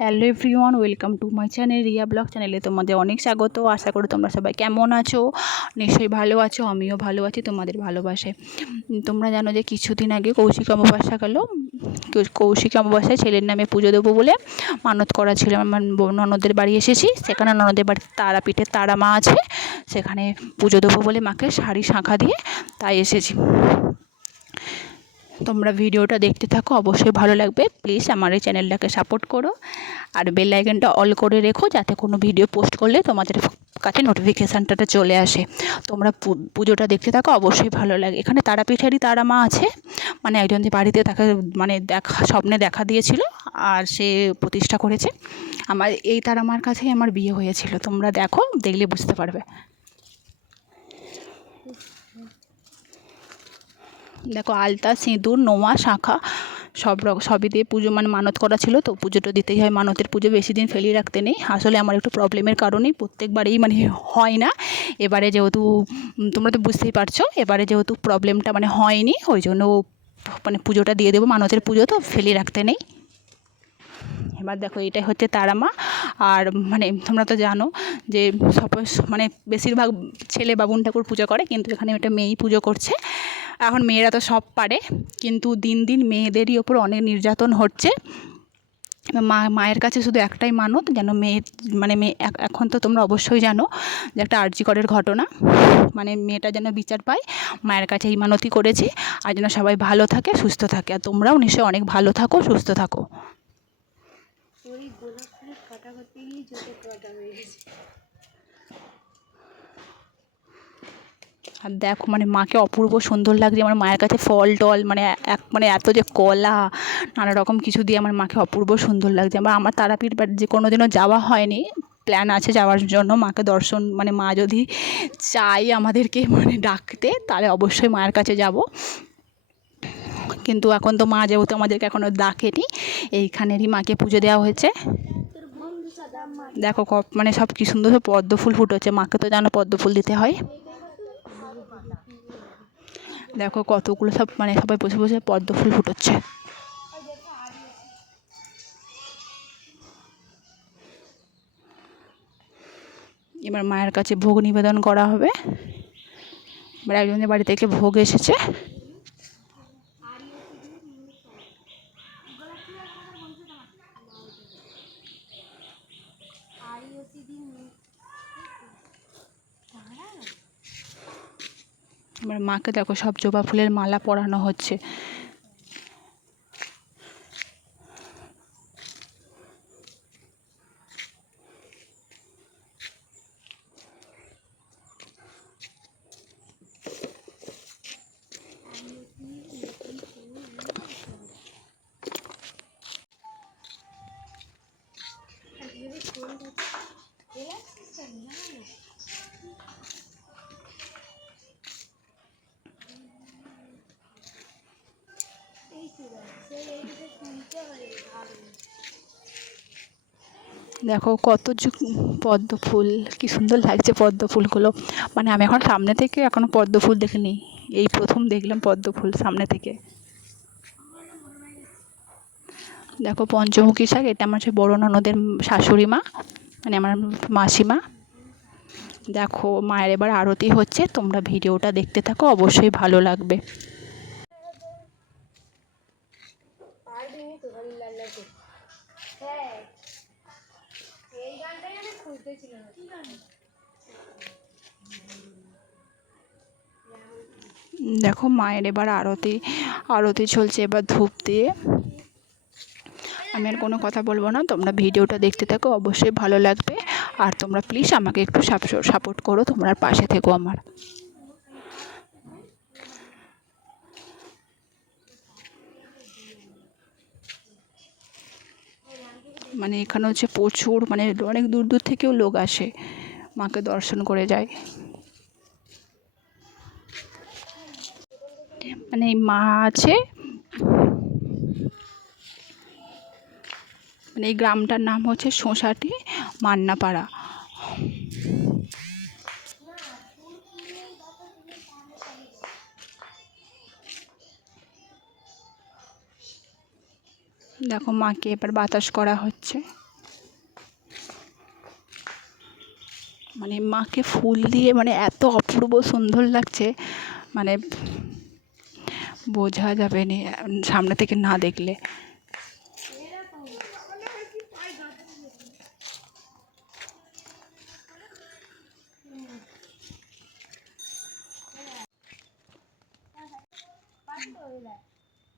Hello everyone, welcome to my channel Riya vlog চ্যানেলে তোমাদের অনেক স্বাগত। আশা করি তোমরা সবাই কেমন আছো? নিশ্চয়ই ভালো আছো, আমিও ভালো আছি তোমাদের ভালোবাসে তোমরা জানো যে কিছুদিন আগে কৌশিক অমাবস্যা গেল। কৌশিক অমাবস্যায় ছেলের নামে পুজো দেবো বলে মানত করা ছিল। আমার ননদের বাড়ি এসেছি। সেখানে ননদের বাড়িতে তারাপীঠের তারা মা আছে। সেখানে পুজো দেবো বলে মাকে শাড়ি শাঁখা দিয়ে তাই এসেছি। তোমরা ভিডিওটা দেখতে থাকো, অবশ্যই ভালো লাগবে। প্লিজ আমার এই চ্যানেলটাকে সাপোর্ট করো আর বেল আইকনটা অল করে রেখো যাতে কোনো ভিডিও পোস্ট করলে তোমাদের কাছে নোটিফিকেশানটা চলে আসে। তোমরা পুজোটা দেখতে থাকো, অবশ্যই ভালো লাগে। এখানে তারাপীঠেরই তারা মা আছে মানে একজন বাড়িতে তাকে মানে দেখা, স্বপ্নে দেখা দিয়েছিল আর সে প্রতিষ্ঠা করেছে। আমার, এই তারা মার কাছেই আমার বিয়ে হয়েছিল। তোমরা দেখো, দেখলে বুঝতে পারবে। দেখো আলতা, সিঁদুর, নোয়া, শাঁখা, সব সবই দিয়ে পুজো মানে মানত করা ছিল, তো পুজোটা দিতেই হয়, মানতের পুজো বেশি দিন ফেলিয়ে রাখতে নেই। আসলে আমার একটু প্রবলেমের কারণেই প্রত্যেকবারেই মানে হয় না। এবারে যেহেতু তোমরা তো বুঝতেই পারছ, এবারে যেহেতু প্রবলেমটা মানে হয়নি, ওই জন্য মানে পুজোটা দিয়ে দেবো, মানতের পুজো তো ফেলিয়ে রাখতে নেই। এবার দেখো, এটাই হচ্ছে তারা মা আর মানে তোমরা তো জানো যে সাপোজ মানে বেশিরভাগ ছেলে বাবুন ঠাকুর পুজো করে, কিন্তু এখানে একটা মেয়েই পুজো করছে। এখন মেয়েরা তো সব পারে, কিন্তু দিন দিন মেয়েদেরই ওপর অনেক নির্যাতন হচ্ছে। মা, মায়ের কাছে শুধু একটাই মানত, যেন মেয়ে মানে মেয়ে, এখ- এখন তো তোমরা অবশ্যই জানো যে একটা আর্যিকরের ঘটনা। মানে মেয়েটা যেন বিচার পায়, মায়ের কাছে এই মানতই করেছি, আর যেন সবাই ভালো থাকে, সুস্থ থাকে। আর তোমরাও নিশ্চয়ই অনেক ভালো থাকো, সুস্থ থাকো। ওই গোলাপ কাটা করতে গিয়ে কাটা হয়ে গেছে। আর দেখো মানে মাকে অপূর্ব সুন্দর লাগছে, আমার মায়ের কাছে ফল টল মানে এক মানে এত যে কলা, নানা রকম কিছু দিয়ে আমার মাকে অপূর্ব সুন্দর লাগছে। আমার আমার তারাপীঠ বা যে কোনো দিনও যাওয়া হয়নি প্ল্যান আছে যাওয়ার জন্য, মাকে দর্শন মানে মা যদি চাই আমাদেরকে মানে ডাকতে, তাহলে অবশ্যই মায়ের কাছে যাব। কিন্তু এখন তো মা যেহেতু আমাদেরকে এখনও ডাকেনি, এইখানেরই মাকে পুজো দেওয়া হয়েছে। দেখো মানে সব কি সুন্দর পদ্ম ফুল ফুটেছে, মাকে তো জানো পদ্ম ফুল দিতে হয়। দেখো কতগুলো সব মানে সবাই বসে বসে পদ্ম ফুল ফুটোচ্ছে। এবার মায়ের কাছে ভোগ নিবেদন করা হবে। এবার একজনের বাড়ি থেকে ভোগ এসেছে। এবার মাকে দেখো সব জবা ফুলের মালা পরানো হচ্ছে। দেখো কত পদ্ম ফুল, কি সুন্দর লাগছে পদ্ম ফুলগুলো। মানে আমি এখন সামনে থেকে এখনও পদ্ম ফুল দেখিনি। এই প্রথম দেখলাম পদ্ম ফুল সামনে থেকে। দেখো পঞ্চমুখী শাক, এটা আমার হচ্ছে বড় ননদের শাশুড়ি মা মানে আমার মাসিমা। দেখো মায়ের এবার আরতি হচ্ছে, তোমরা ভিডিওটা দেখতে থাকো, অবশ্যই ভালো লাগবে পারবি নি তো খালি লাল্লাতে হ্যাঁ এই গানটাই ছিল না দেখো মায়ের এবার আরতি আরতি চলছে এবার ধূপ দিয়ে। আমি আর কোনো কথা বলব না, তোমরা ভিডিওটা দেখতে থাকো, অবশ্যই ভালো লাগবে। আর তোমরা প্লিজ আমাকে একটু সাপোর্ট করো, তোমরা পাশে থেকো আমার। মানে এখানে হচ্ছে প্রচুর মানে অনেক দূর দূর থেকেও লোক আসে, মাকে দর্শন করে যায়। মানে মা আছে। মানে এই গ্রামটার নাম হচ্ছে শোঁসাটি মান্নাপাড়া। দেখো মাকে এবার বাতাস করা হচ্ছে মানে মাকে ফুল দিয়ে মানে এত অপূর্ব সুন্দর লাগছে মানে বোঝা যাবে না, সামনে থেকে না দেখলে Yeah.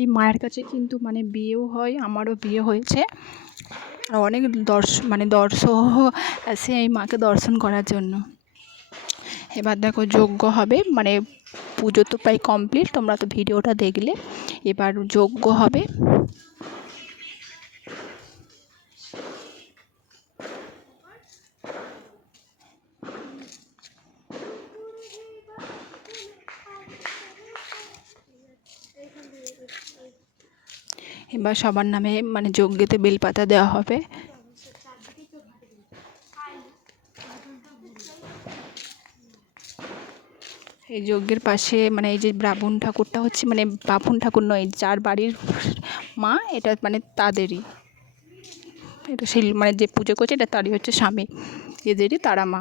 এই মায়ের কাছে কিন্তু মানে বিয়েও হয়, আমারও বিয়ে হয়েছে। আর অনেক দর্শ মানে দর্শক আসে এই মাকে দর্শন করার জন্য। এবার দেখো যজ্ঞ হবে মানে পুজো তো প্রায় কমপ্লিট তোমরা তো ভিডিওটা দেখলে। এবার যজ্ঞ হবে। এবার সবার নামে মানে যজ্ঞেতে বেলপাতা দেওয়া হবে। এই যজ্ঞের পাশে মানে এই যে ব্রাহ্মণ ঠাকুরটা হচ্ছে মানে বামুন ঠাকুর নয়, যার বাড়ির মা এটা মানে তাদেরই। এটা সেই মানে যে পুজো করছে এটা তারই হচ্ছে স্বামী। এদেরই তারা মা।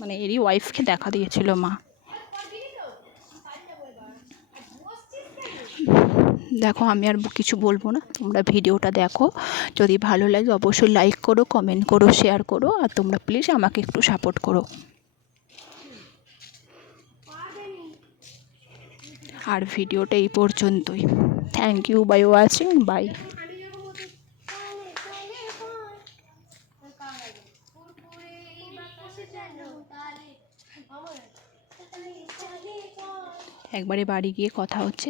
মানে এরই ওয়াইফকে দেখা দিয়েছিল মা। দেখো, আমি আর কিছু বলব না। তোমরা ভিডিওটা দেখো। যদি ভালো লাগে, অবশ্যই লাইক করো কমেন্ট করো শেয়ার করো। আর তোমরা প্লিজ আমাকে একটু সাপোর্ট করো। আর ভিডিওটা এই পর্যন্তই। Thank you by watching bye আমার একবারে বাড়ি গিয়ে কথা হচ্ছে।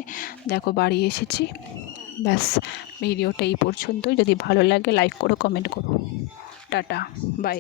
দেখো বাড়ি এসেছি। ব্যাস ভিডিওটা এই পর্যন্তই। যদি ভালো লাগে লাইক করো কমেন্ট করো। Tata bye